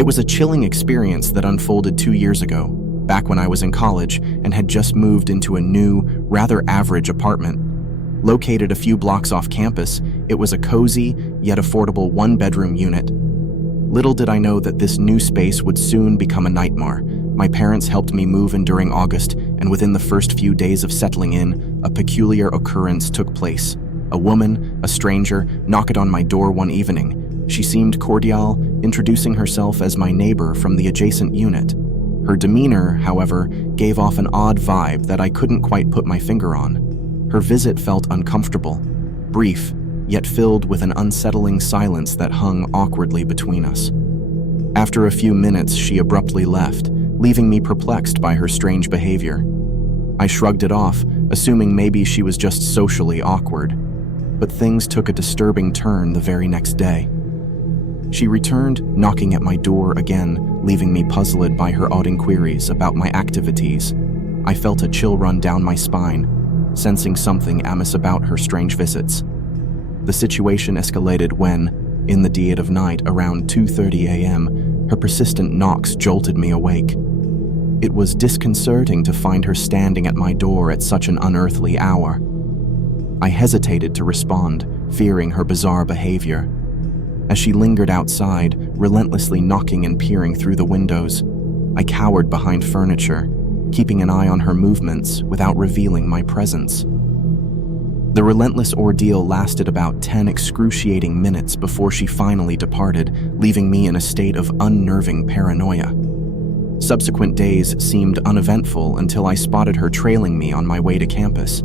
It was a chilling experience that unfolded 2 years ago, back when I was in college and had just moved into a new, rather average apartment. Located a few blocks off campus, it was a cozy, yet affordable one-bedroom unit. Little did I know that this new space would soon become a nightmare. My parents helped me move in during August, and within the first few days of settling in, a peculiar occurrence took place. A woman, a stranger, knocked on my door one evening. She seemed cordial, introducing herself as my neighbor from the adjacent unit. Her demeanor, however, gave off an odd vibe that I couldn't quite put my finger on. Her visit felt uncomfortable, brief, yet filled with an unsettling silence that hung awkwardly between us. After a few minutes, she abruptly left, leaving me perplexed by her strange behavior. I shrugged it off, assuming maybe she was just socially awkward. But things took a disturbing turn the very next day. She returned, knocking at my door again, leaving me puzzled by her odd inquiries about my activities. I felt a chill run down my spine, sensing something amiss about her strange visits. The situation escalated when, in the dead of night around 2:30 a.m., her persistent knocks jolted me awake. It was disconcerting to find her standing at my door at such an unearthly hour. I hesitated to respond, fearing her bizarre behavior. As she lingered outside, relentlessly knocking and peering through the windows, I cowered behind furniture, keeping an eye on her movements without revealing my presence. The relentless ordeal lasted about 10 excruciating minutes before she finally departed, leaving me in a state of unnerving paranoia. Subsequent days seemed uneventful until I spotted her trailing me on my way to campus.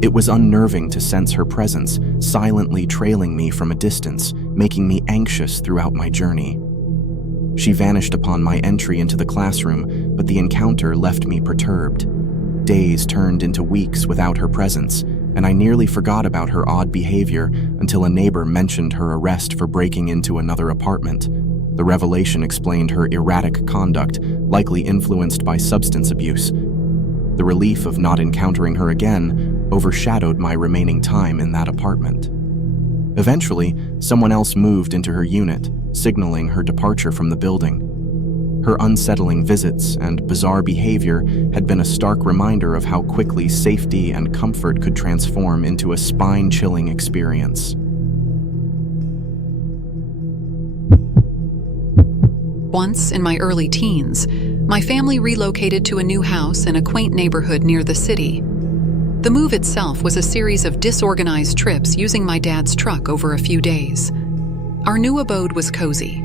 It was unnerving to sense her presence, silently trailing me from a distance, making me anxious throughout my journey. She vanished upon my entry into the classroom, but the encounter left me perturbed. Days turned into weeks without her presence, and I nearly forgot about her odd behavior until a neighbor mentioned her arrest for breaking into another apartment. The revelation explained her erratic conduct, likely influenced by substance abuse. The relief of not encountering her again overshadowed my remaining time in that apartment. Eventually, someone else moved into her unit, signaling her departure from the building. Her unsettling visits and bizarre behavior had been a stark reminder of how quickly safety and comfort could transform into a spine-chilling experience. Once, in my early teens, my family relocated to a new house in a quaint neighborhood near the city. The move itself was a series of disorganized trips using my dad's truck over a few days. Our new abode was cozy,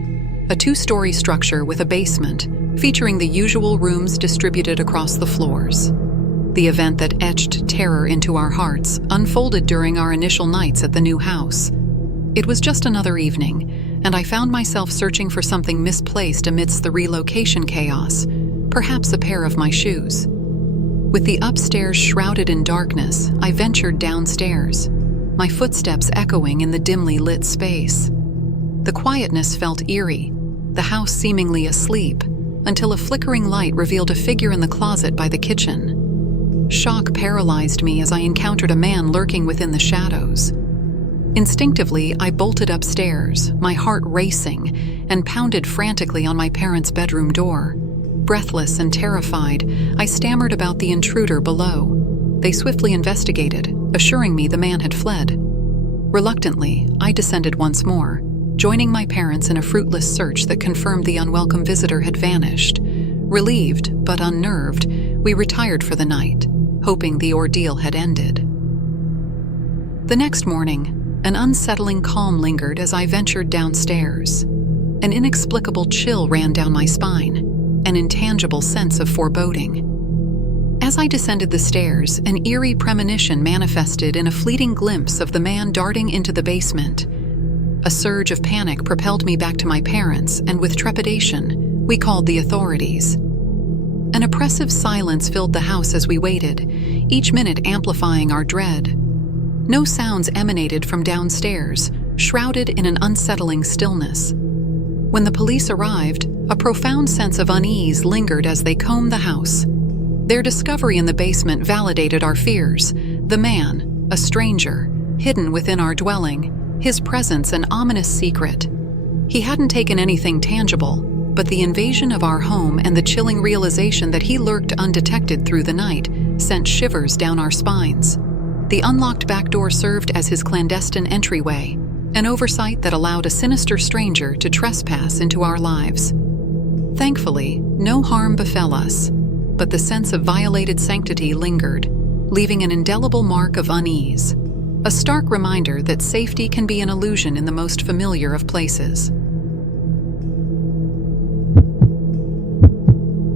a 2-story structure with a basement, featuring the usual rooms distributed across the floors. The event that etched terror into our hearts unfolded during our initial nights at the new house. It was just another evening, and I found myself searching for something misplaced amidst the relocation chaos, perhaps a pair of my shoes. With the upstairs shrouded in darkness, I ventured downstairs, my footsteps echoing in the dimly lit space. The quietness felt eerie, the house seemingly asleep, until a flickering light revealed a figure in the closet by the kitchen. Shock paralyzed me as I encountered a man lurking within the shadows. Instinctively, I bolted upstairs, my heart racing, and pounded frantically on my parents' bedroom door. Breathless and terrified, I stammered about the intruder below. They swiftly investigated, assuring me the man had fled. Reluctantly, I descended once more, joining my parents in a fruitless search that confirmed the unwelcome visitor had vanished. Relieved, but unnerved, we retired for the night, hoping the ordeal had ended. The next morning, an unsettling calm lingered as I ventured downstairs. An inexplicable chill ran down my spine, an intangible sense of foreboding. As I descended the stairs, an eerie premonition manifested in a fleeting glimpse of the man darting into the basement. A surge of panic propelled me back to my parents, and with trepidation, we called the authorities. An oppressive silence filled the house as we waited, each minute amplifying our dread. No sounds emanated from downstairs, shrouded in an unsettling stillness. When the police arrived, a profound sense of unease lingered as they combed the house. Their discovery in the basement validated our fears. The man, a stranger, hidden within our dwelling, his presence an ominous secret. He hadn't taken anything tangible, but the invasion of our home and the chilling realization that he lurked undetected through the night sent shivers down our spines. The unlocked back door served as his clandestine entryway, an oversight that allowed a sinister stranger to trespass into our lives. Thankfully, no harm befell us, but the sense of violated sanctity lingered, leaving an indelible mark of unease, a stark reminder that safety can be an illusion in the most familiar of places.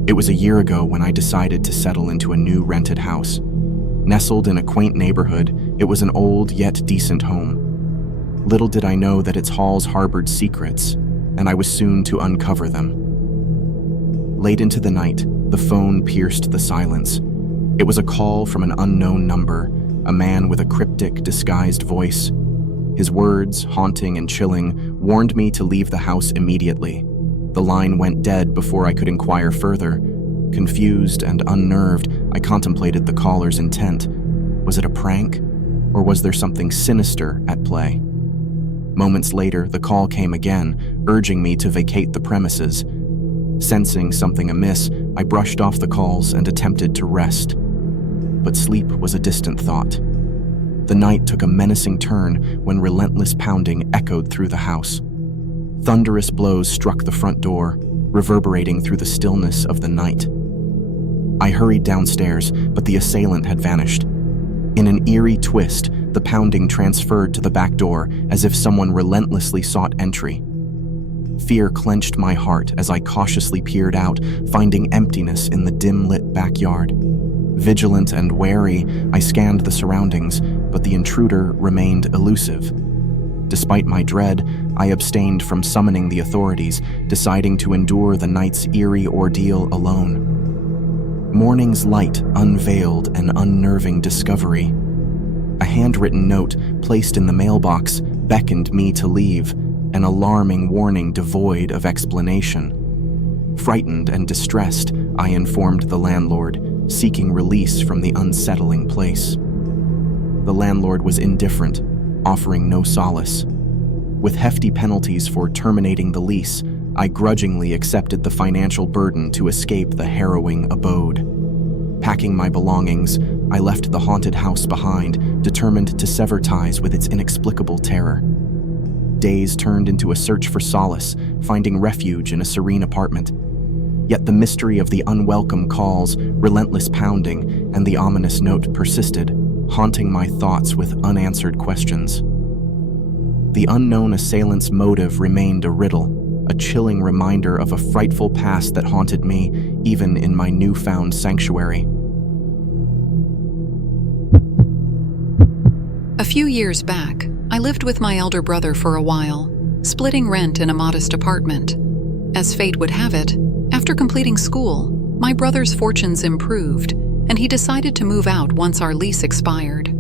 It was a year ago when I decided to settle into a new rented house. Nestled in a quaint neighborhood, it was an old yet decent home. Little did I know that its halls harbored secrets, and I was soon to uncover them. Late into the night, the phone pierced the silence. It was a call from an unknown number, a man with a cryptic, disguised voice. His words, haunting and chilling, warned me to leave the house immediately. The line went dead before I could inquire further. Confused and unnerved, I contemplated the caller's intent. Was it a prank, or was there something sinister at play? Moments later, the call came again, urging me to vacate the premises. Sensing something amiss, I brushed off the calls and attempted to rest. But sleep was a distant thought. The night took a menacing turn when relentless pounding echoed through the house. Thunderous blows struck the front door, reverberating through the stillness of the night. I hurried downstairs, but the assailant had vanished. In an eerie twist, the pounding transferred to the back door as if someone relentlessly sought entry. Fear clenched my heart as I cautiously peered out, finding emptiness in the dim-lit backyard. Vigilant and wary, I scanned the surroundings, but the intruder remained elusive. Despite my dread, I abstained from summoning the authorities, deciding to endure the night's eerie ordeal alone. Morning's light unveiled an unnerving discovery. A handwritten note placed in the mailbox beckoned me to leave, an alarming warning devoid of explanation. Frightened and distressed, I informed the landlord, seeking release from the unsettling place. The landlord was indifferent, offering no solace. With hefty penalties for terminating the lease, I grudgingly accepted the financial burden to escape the harrowing abode. Packing my belongings, I left the haunted house behind, determined to sever ties with its inexplicable terror. Days turned into a search for solace, finding refuge in a serene apartment. Yet the mystery of the unwelcome calls, relentless pounding, and the ominous note persisted, haunting my thoughts with unanswered questions. The unknown assailant's motive remained a riddle, a chilling reminder of a frightful past that haunted me, even in my newfound sanctuary. A few years back, I lived with my elder brother for a while, splitting rent in a modest apartment. As fate would have it, after completing school, my brother's fortunes improved, and he decided to move out once our lease expired.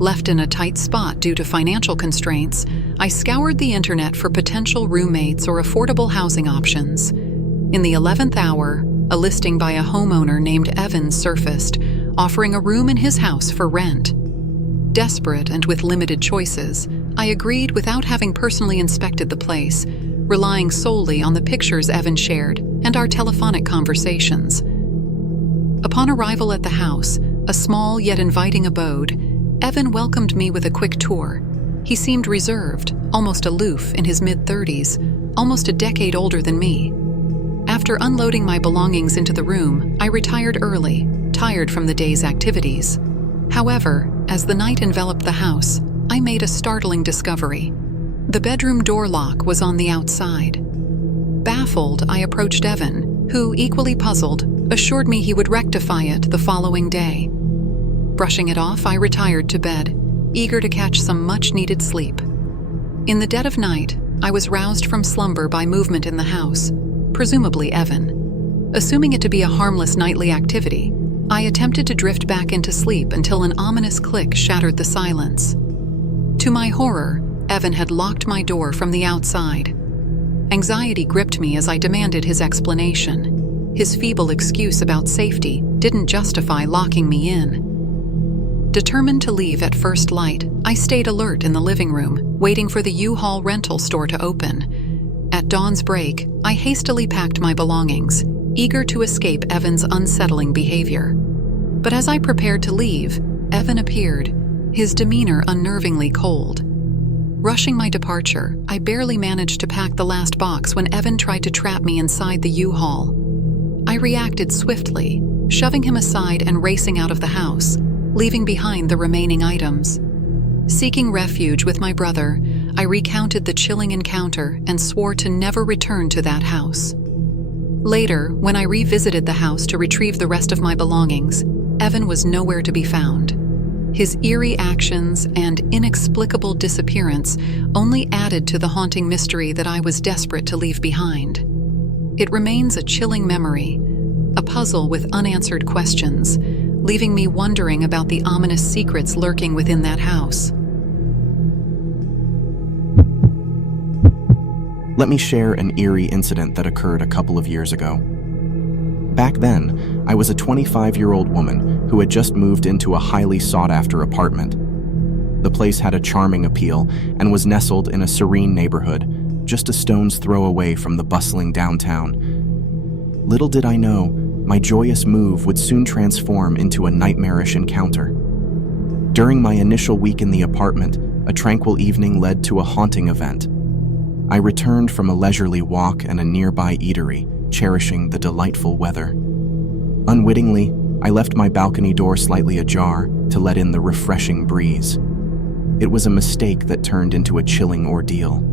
Left in a tight spot due to financial constraints, I scoured the internet for potential roommates or affordable housing options. In the 11th hour, a listing by a homeowner named Evan surfaced, offering a room in his house for rent. Desperate and with limited choices, I agreed without having personally inspected the place, relying solely on the pictures Evan shared and our telephonic conversations. Upon arrival at the house, a small yet inviting abode, Evan welcomed me with a quick tour. He seemed reserved, almost aloof, in his mid-30s, almost a decade older than me. After unloading my belongings into the room, I retired early, tired from the day's activities. However, as the night enveloped the house, I made a startling discovery. The bedroom door lock was on the outside. Baffled, I approached Evan, who, equally puzzled, assured me he would rectify it the following day. Brushing it off, I retired to bed, eager to catch some much-needed sleep. In the dead of night, I was roused from slumber by movement in the house, presumably Evan. Assuming it to be a harmless nightly activity, I attempted to drift back into sleep until an ominous click shattered the silence. To my horror, Evan had locked my door from the outside. Anxiety gripped me as I demanded his explanation. His feeble excuse about safety didn't justify locking me in. Determined to leave at first light, I stayed alert in the living room, waiting for the U-Haul rental store to open. At dawn's break, I hastily packed my belongings, eager to escape Evan's unsettling behavior. But as I prepared to leave, Evan appeared, his demeanor unnervingly cold. Rushing my departure, I barely managed to pack the last box when Evan tried to trap me inside the U-Haul. I reacted swiftly, shoving him aside and racing out of the house, leaving behind the remaining items. Seeking refuge with my brother, I recounted the chilling encounter and swore to never return to that house. Later, when I revisited the house to retrieve the rest of my belongings, Evan was nowhere to be found. His eerie actions and inexplicable disappearance only added to the haunting mystery that I was desperate to leave behind. It remains a chilling memory, a puzzle with unanswered questions, leaving me wondering about the ominous secrets lurking within that house. Let me share an eerie incident that occurred a couple of years ago. Back then, I was a 25-year-old woman who had just moved into a highly sought-after apartment. The place had a charming appeal and was nestled in a serene neighborhood, just a stone's throw away from the bustling downtown. Little did I know, my joyous move would soon transform into a nightmarish encounter. During my initial week in the apartment, a tranquil evening led to a haunting event. I returned from a leisurely walk and a nearby eatery, cherishing the delightful weather. Unwittingly, I left my balcony door slightly ajar to let in the refreshing breeze. It was a mistake that turned into a chilling ordeal.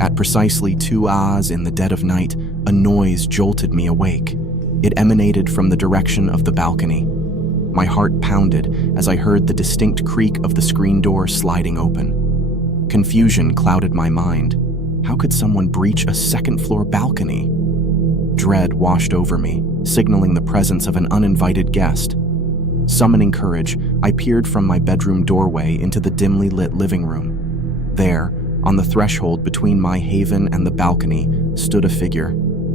At precisely 2 hours in the dead of night, a noise jolted me awake. It emanated from the direction of the balcony. My heart pounded as I heard the distinct creak of the screen door sliding open. Confusion clouded my mind. How could someone breach a second-floor balcony? Dread washed over me, signaling the presence of an uninvited guest. Summoning courage, I peered from my bedroom doorway into the dimly lit living room. There, on the threshold between my haven and the balcony, stood a figure,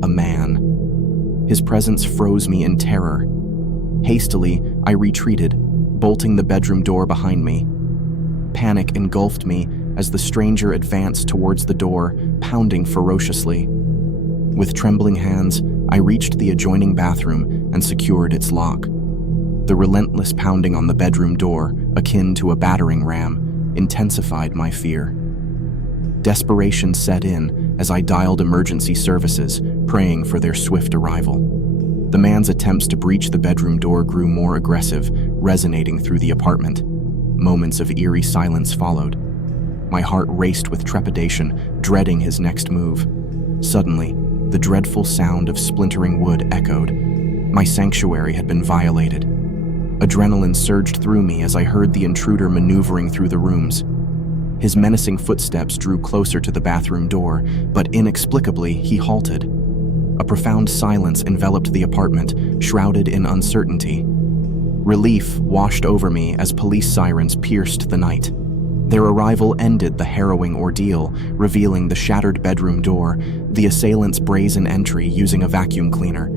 a man. His presence froze me in terror. Hastily, I retreated, bolting the bedroom door behind me. Panic engulfed me as the stranger advanced towards the door, pounding ferociously. With trembling hands, I reached the adjoining bathroom and secured its lock. The relentless pounding on the bedroom door, akin to a battering ram, intensified my fear. Desperation set in as I dialed emergency services, praying for their swift arrival. The man's attempts to breach the bedroom door grew more aggressive, resonating through the apartment. Moments of eerie silence followed. My heart raced with trepidation, dreading his next move. Suddenly, the dreadful sound of splintering wood echoed. My sanctuary had been violated. Adrenaline surged through me as I heard the intruder maneuvering through the rooms. His menacing footsteps drew closer to the bathroom door, but inexplicably he halted. A profound silence enveloped the apartment, shrouded in uncertainty. Relief washed over me as police sirens pierced the night. Their arrival ended the harrowing ordeal, revealing the shattered bedroom door, the assailant's brazen entry using a vacuum cleaner.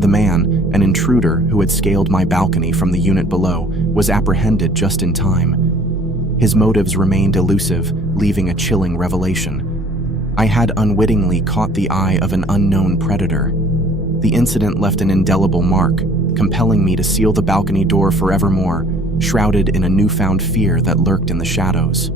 The man, an intruder who had scaled my balcony from the unit below, was apprehended just in time. His motives remained elusive, leaving a chilling revelation. I had unwittingly caught the eye of an unknown predator. The incident left an indelible mark, compelling me to seal the balcony door forevermore, shrouded in a newfound fear that lurked in the shadows.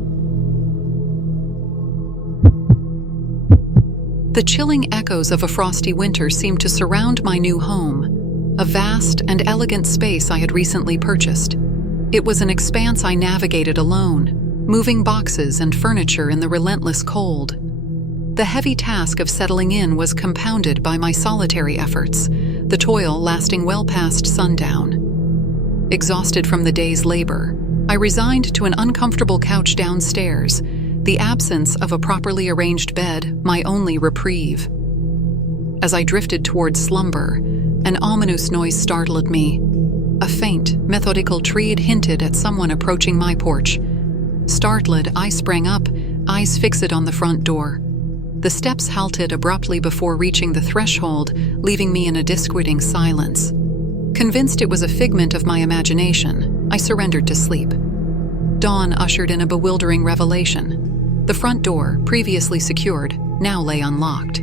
The chilling echoes of a frosty winter seemed to surround my new home, a vast and elegant space I had recently purchased. It was an expanse I navigated alone, moving boxes and furniture in the relentless cold. The heavy task of settling in was compounded by my solitary efforts, the toil lasting well past sundown. Exhausted from the day's labor, I resigned to an uncomfortable couch downstairs, the absence of a properly arranged bed my only reprieve. As I drifted towards slumber, an ominous noise startled me. A faint, methodical tread hinted at someone approaching my porch. Startled, I sprang up, eyes fixed on the front door. The steps halted abruptly before reaching the threshold, leaving me in a disquieting silence. Convinced it was a figment of my imagination, I surrendered to sleep. Dawn ushered in a bewildering revelation. The front door, previously secured, now lay unlocked.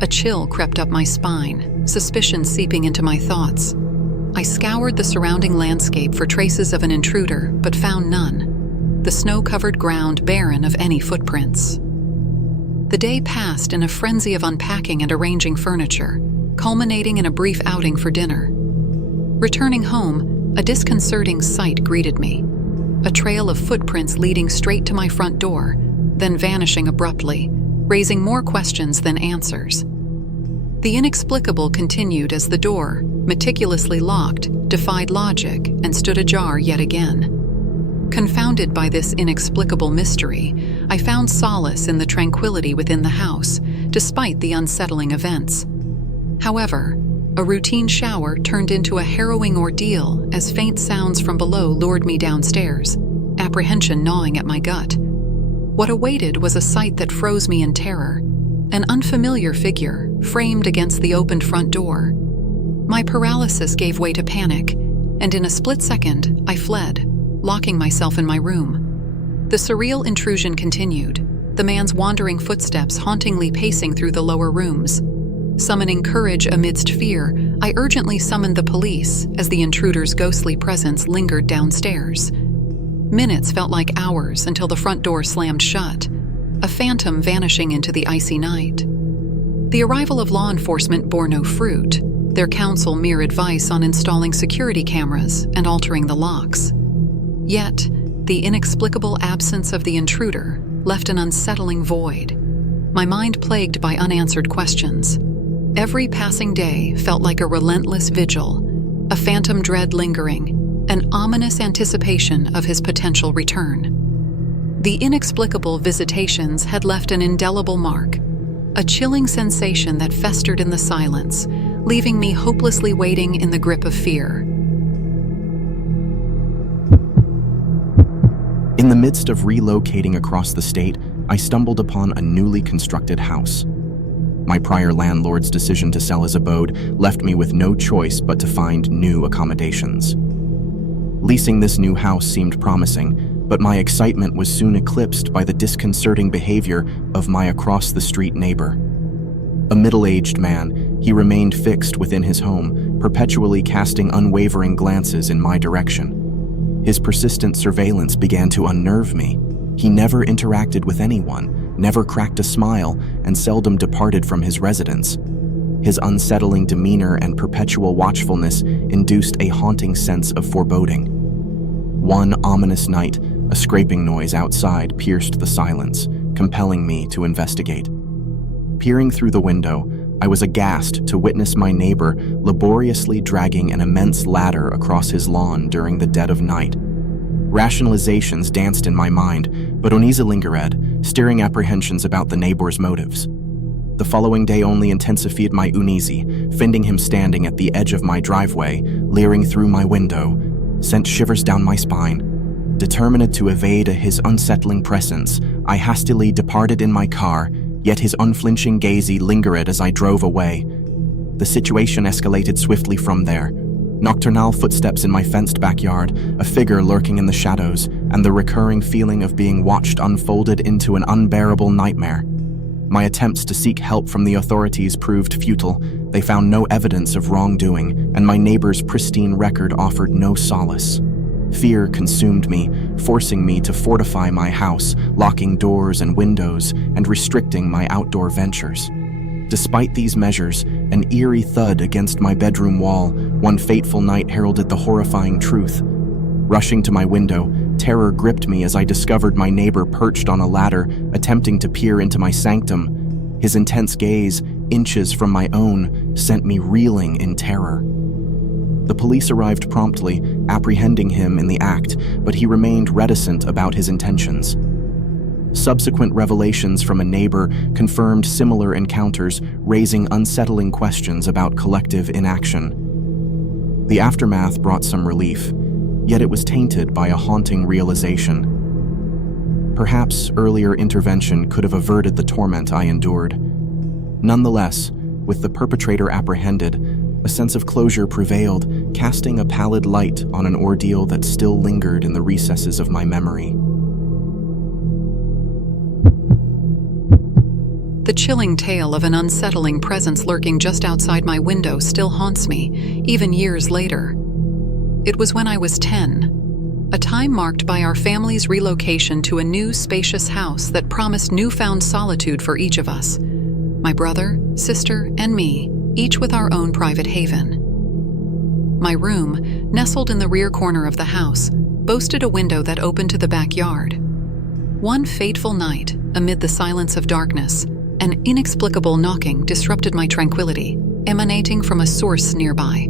A chill crept up my spine, suspicion seeping into my thoughts. I scoured the surrounding landscape for traces of an intruder, but found none. The snow-covered ground barren of any footprints. The day passed in a frenzy of unpacking and arranging furniture, culminating in a brief outing for dinner. Returning home, a disconcerting sight greeted me. A trail of footprints leading straight to my front door, then vanishing abruptly, raising more questions than answers. The inexplicable continued as the door, meticulously locked, defied logic and stood ajar yet again. Confounded by this inexplicable mystery, I found solace in the tranquility within the house, despite the unsettling events. However, a routine shower turned into a harrowing ordeal as faint sounds from below lured me downstairs, apprehension gnawing at my gut. What awaited was a sight that froze me in terror, an unfamiliar figure framed against the opened front door. My paralysis gave way to panic, and in a split second, I fled, locking myself in my room. The surreal intrusion continued, the man's wandering footsteps hauntingly pacing through the lower rooms. Summoning courage amidst fear, I urgently summoned the police as the intruder's ghostly presence lingered downstairs. Minutes felt like hours until the front door slammed shut, a phantom vanishing into the icy night. The arrival of law enforcement bore no fruit, their counsel mere advice on installing security cameras and altering the locks. Yet, the inexplicable absence of the intruder left an unsettling void, my mind plagued by unanswered questions. Every passing day felt like a relentless vigil, a phantom dread lingering, an ominous anticipation of his potential return. The inexplicable visitations had left an indelible mark, a chilling sensation that festered in the silence, leaving me hopelessly waiting in the grip of fear. In the midst of relocating across the state, I stumbled upon a newly constructed house. My prior landlord's decision to sell his abode left me with no choice but to find new accommodations. Leasing this new house seemed promising, but my excitement was soon eclipsed by the disconcerting behavior of my across-the-street neighbor. A middle-aged man, he remained fixed within his home, perpetually casting unwavering glances in my direction. His persistent surveillance began to unnerve me. He never interacted with anyone, never cracked a smile, and seldom departed from his residence. His unsettling demeanor and perpetual watchfulness induced a haunting sense of foreboding. One ominous night, a scraping noise outside pierced the silence, compelling me to investigate. Peering through the window, I was aghast to witness my neighbor laboriously dragging an immense ladder across his lawn during the dead of night. Rationalizations danced in my mind, but uneasy lingered, stirring apprehensions about the neighbor's motives. The following day only intensified my uneasy, finding him standing at the edge of my driveway, leering through my window, sent shivers down my spine. Determined to evade his unsettling presence, I hastily departed in my car, yet his unflinching gaze lingered as I drove away. The situation escalated swiftly from there. Nocturnal footsteps in my fenced backyard, a figure lurking in the shadows, and the recurring feeling of being watched unfolded into an unbearable nightmare. My attempts to seek help from the authorities proved futile. They found no evidence of wrongdoing, and my neighbor's pristine record offered no solace. Fear consumed me, forcing me to fortify my house, locking doors and windows, and restricting my outdoor ventures. Despite these measures, an eerie thud against my bedroom wall one fateful night heralded the horrifying truth. Rushing to my window, terror gripped me as I discovered my neighbor perched on a ladder, attempting to peer into my sanctum. His intense gaze, inches from my own, sent me reeling in terror. The police arrived promptly, apprehending him in the act, but he remained reticent about his intentions. Subsequent revelations from a neighbor confirmed similar encounters, raising unsettling questions about collective inaction. The aftermath brought some relief, yet it was tainted by a haunting realization. Perhaps earlier intervention could have averted the torment I endured. Nonetheless, with the perpetrator apprehended, a sense of closure prevailed, casting a pallid light on an ordeal that still lingered in the recesses of my memory. The chilling tale of an unsettling presence lurking just outside my window still haunts me, even years later. It was when I was 10, a time marked by our family's relocation to a new, spacious house that promised newfound solitude for each of us. My brother, sister, and me, each with our own private haven. My room, nestled in the rear corner of the house, boasted a window that opened to the backyard. One fateful night, amid the silence of darkness, an inexplicable knocking disrupted my tranquility, emanating from a source nearby.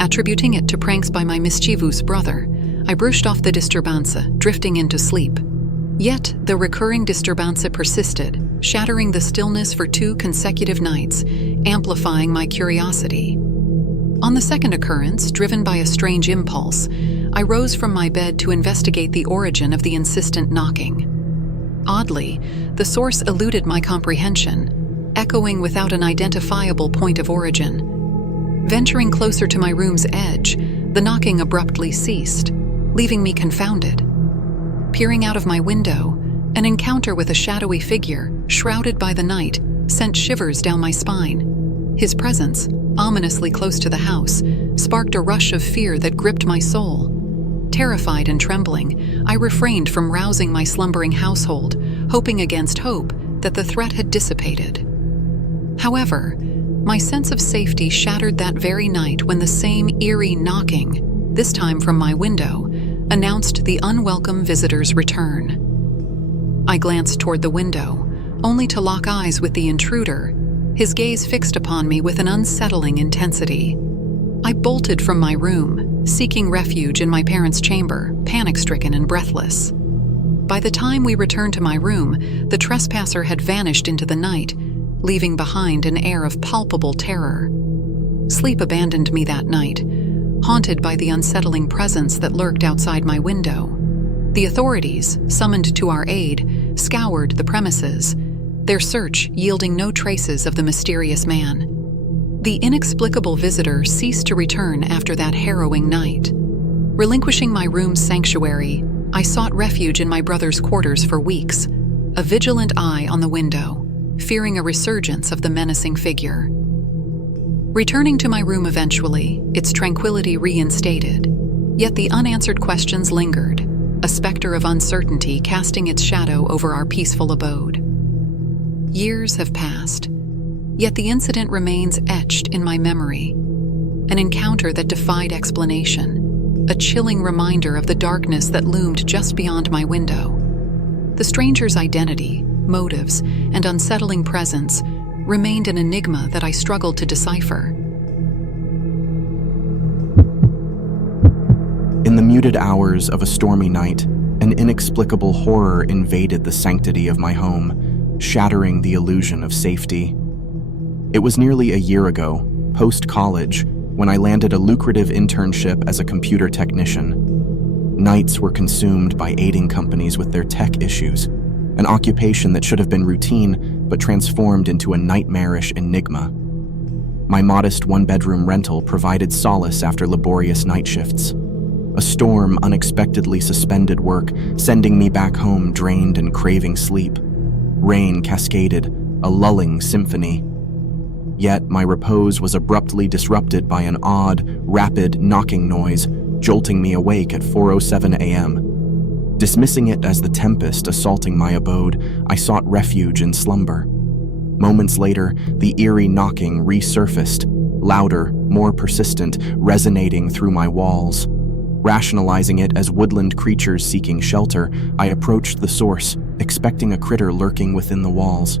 Attributing it to pranks by my mischievous brother, I brushed off the disturbance, drifting into sleep. Yet, the recurring disturbance persisted, shattering the stillness for 2 consecutive nights, amplifying my curiosity. On the second occurrence, driven by a strange impulse, I rose from my bed to investigate the origin of the insistent knocking. Oddly, the source eluded my comprehension, echoing without an identifiable point of origin. Venturing closer to my room's edge, the knocking abruptly ceased, leaving me confounded. Peering out of my window, an encounter with a shadowy figure, shrouded by the night, sent shivers down my spine. His presence, ominously close to the house, sparked a rush of fear that gripped my soul. Terrified and trembling, I refrained from rousing my slumbering household, hoping against hope that the threat had dissipated. However, my sense of safety shattered that very night when the same eerie knocking, this time from my window, announced the unwelcome visitor's return. I glanced toward the window, only to lock eyes with the intruder, his gaze fixed upon me with an unsettling intensity. I bolted from my room, seeking refuge in my parents' chamber, panic-stricken and breathless. By the time we returned to my room, the trespasser had vanished into the night, leaving behind an air of palpable terror. Sleep abandoned me that night, haunted by the unsettling presence that lurked outside my window. The authorities, summoned to our aid, scoured the premises, their search yielding no traces of the mysterious man. The inexplicable visitor ceased to return after that harrowing night. Relinquishing my room's sanctuary, I sought refuge in my brother's quarters for weeks, a vigilant eye on the window, fearing a resurgence of the menacing figure. Returning to my room eventually, its tranquility reinstated, yet the unanswered questions lingered, a specter of uncertainty casting its shadow over our peaceful abode. Years have passed, yet the incident remains etched in my memory, an encounter that defied explanation, a chilling reminder of the darkness that loomed just beyond my window. The stranger's identity, motives, and unsettling presence remained an enigma that I struggled to decipher. In the muted hours of a stormy night, an inexplicable horror invaded the sanctity of my home, shattering the illusion of safety. It was nearly a year ago, post-college, when I landed a lucrative internship as a computer technician. Nights were consumed by aiding companies with their tech issues, an occupation that should have been routine but transformed into a nightmarish enigma. My modest one-bedroom rental provided solace after laborious night shifts. A storm unexpectedly suspended work, sending me back home drained and craving sleep. Rain cascaded, a lulling symphony. Yet my repose was abruptly disrupted by an odd, rapid knocking noise, jolting me awake at 4:07 a.m. Dismissing it as the tempest assaulting my abode, I sought refuge in slumber. Moments later, the eerie knocking resurfaced, louder, more persistent, resonating through my walls. Rationalizing it as woodland creatures seeking shelter, I approached the source, expecting a critter lurking within the walls.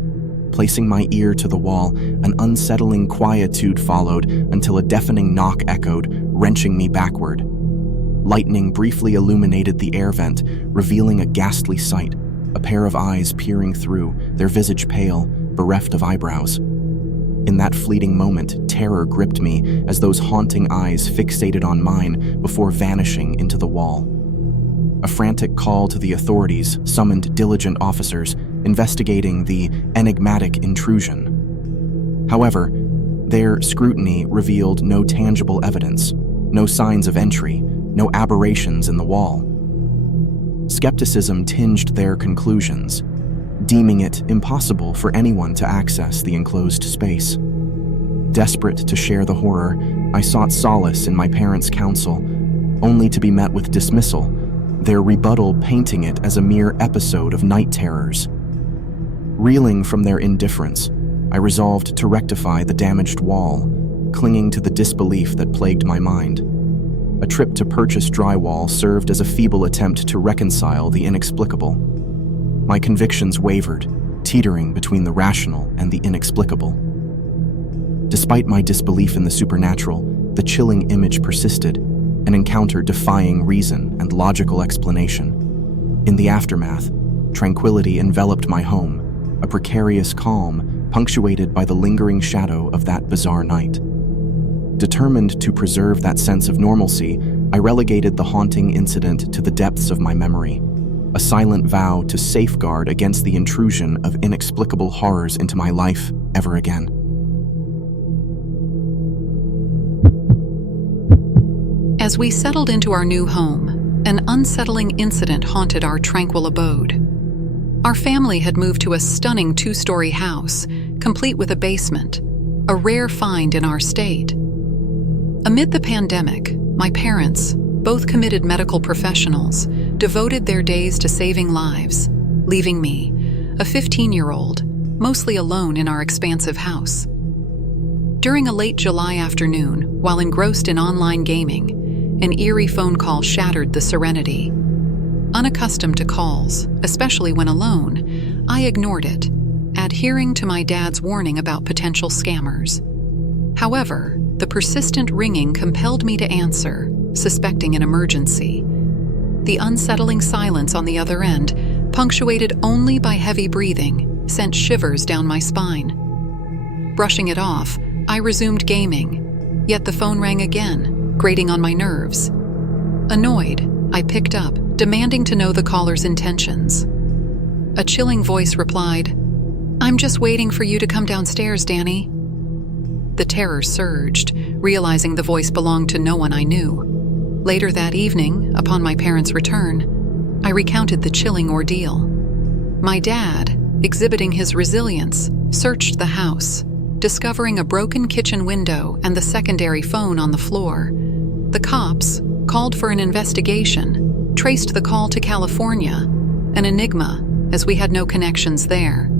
Placing my ear to the wall, an unsettling quietude followed until a deafening knock echoed, wrenching me backward. Lightning briefly illuminated the air vent, revealing a ghastly sight, a pair of eyes peering through, their visage pale, bereft of eyebrows. In that fleeting moment, terror gripped me as those haunting eyes fixated on mine before vanishing into the wall. A frantic call to the authorities summoned diligent officers investigating the enigmatic intrusion. However, their scrutiny revealed no tangible evidence, no signs of entry, no aberrations in the wall. Skepticism tinged their conclusions. deeming it impossible for anyone to access the enclosed space. Desperate to share the horror, I sought solace in my parents' counsel, only to be met with dismissal, their rebuttal painting it as a mere episode of night terrors. Reeling from their indifference, I resolved to rectify the damaged wall, clinging to the disbelief that plagued my mind. A trip to purchase drywall served as a feeble attempt to reconcile the inexplicable. My convictions wavered, teetering between the rational and the inexplicable. Despite my disbelief in the supernatural, the chilling image persisted, an encounter defying reason and logical explanation. In the aftermath, tranquility enveloped my home, a precarious calm punctuated by the lingering shadow of that bizarre night. Determined to preserve that sense of normalcy, I relegated the haunting incident to the depths of my memory, a silent vow to safeguard against the intrusion of inexplicable horrors into my life ever again. As we settled into our new home, an unsettling incident haunted our tranquil abode. Our family had moved to a stunning 2-story house, complete with a basement, a rare find in our state. Amid the pandemic, my parents, both committed medical professionals, devoted their days to saving lives, leaving me, a 15-year-old, mostly alone in our expansive house. During a late July afternoon, while engrossed in online gaming, an eerie phone call shattered the serenity. Unaccustomed to calls, especially when alone, I ignored it, adhering to my dad's warning about potential scammers. However, the persistent ringing compelled me to answer, suspecting an emergency. The unsettling silence on the other end, punctuated only by heavy breathing, sent shivers down my spine. Brushing it off, I resumed gaming, yet the phone rang again, grating on my nerves. Annoyed, I picked up, demanding to know the caller's intentions. A chilling voice replied, "I'm just waiting for you to come downstairs, Danny." The terror surged, realizing the voice belonged to no one I knew. Later that evening, upon my parents' return, I recounted the chilling ordeal. My dad, exhibiting his resilience, searched the house, discovering a broken kitchen window and the secondary phone on the floor. The cops, called for an investigation, traced the call to California, an enigma, as we had no connections there.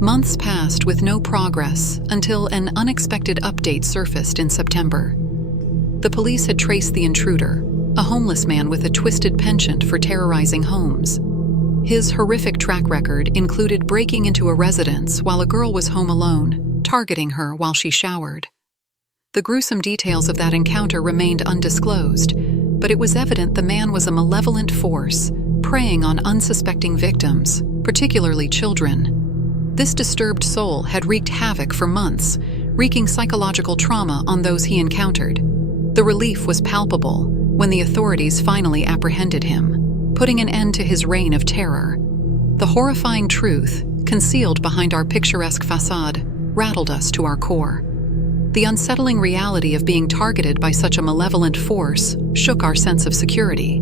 Months passed with no progress until an unexpected update surfaced in September. The police had traced the intruder, a homeless man with a twisted penchant for terrorizing homes. His horrific track record included breaking into a residence while a girl was home alone, targeting her while she showered. The gruesome details of that encounter remained undisclosed, but it was evident the man was a malevolent force, preying on unsuspecting victims, particularly children. This disturbed soul had wreaked havoc for months, wreaking psychological trauma on those he encountered. The relief was palpable when the authorities finally apprehended him, putting an end to his reign of terror. The horrifying truth, concealed behind our picturesque facade, rattled us to our core. The unsettling reality of being targeted by such a malevolent force shook our sense of security.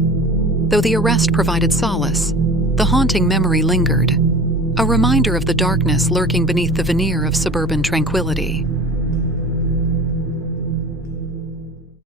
Though the arrest provided solace, the haunting memory lingered, a reminder of the darkness lurking beneath the veneer of suburban tranquility.